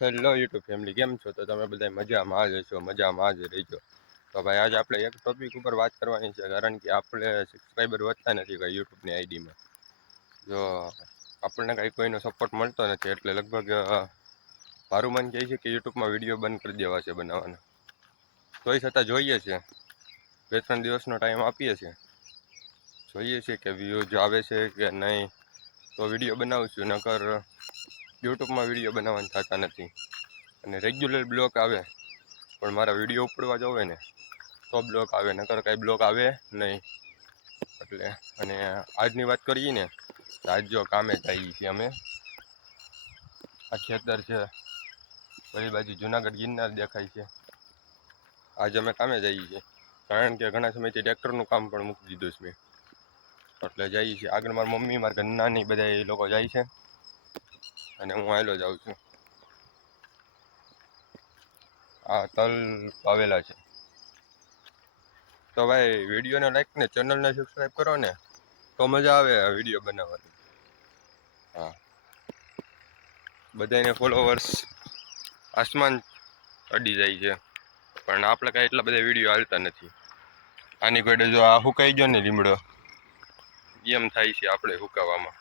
Hello YouTube family, કેમ છો? તો તમે બધા મજામાં જ છો, મજામાં જ રહીજો. તો ભાઈ, આજે આપણે એક ટોપિક ઉપર વાત કરવાની છે, કારણ કે આપણે સબસ્ક્રાઈબર વધતા નથી કાંઈ યુટ્યુબની આઈડીમાં. જો આપણને કાંઈ કોઈનો સપોર્ટ મળતો નથી, એટલે લગભગ મારું મન કહે છે કે યુટ્યુબમાં વીડિયો બંધ કરી દેવા છે બનાવવાના. તોય છતાં જોઈએ છે. બે ત્રણ દિવસનો ટાઈમ આપીએ છીએ જોઈએ છીએ કે વ્યૂઝ આવે છે કે નહીં, તો વીડિયો બનાવશું, નકર યુટ્યુબમાં વીડિયો બનાવવાનું થતા નથી. અને રેગ્યુલર બ્લોક આવે, પણ મારા વીડિયો ઉપડવા જ હોય ને, તો બ્લોક આવે, નકર કાંઈ બ્લોક આવે નહીં. એટલે, અને આજની વાત કરીએ ને આજ જો કામે જઈએ છીએ અમે. આ ખેતર છે પેલી બાજુ જુનાગઢ ગિરનાર દેખાય છે. આજે અમે કામે જઈએ છીએ. કારણ કે ઘણા સમયથી ટ્રેક્ટરનું કામ પણ મૂકી દીધું છે મેં. એટલે જઈએ છીએ. આગળ મારી મમ્મી, મારા ઘરના નહીં બધા એ લોકો જાય છે. અને હું આવેલો જાઉં છું. આ તલ આવેલા છે. તો ભાઈ, વિડીયોને લાઈક ને ચેનલને સબસ્ક્રાઈબ કરો ને, તો મજા આવે આ વીડિયો બનાવવાની. હા. બધાને ફોલોવર્સ આસમાન અડી જાય છે. પણ આપણે કાંઈ એટલા બધા વીડિયો હાલતા નથી. આની કોઈ જો આ હુકાઈ ગયો ને લીમડો, એમ થાય છે આપણે હુકાવામાં.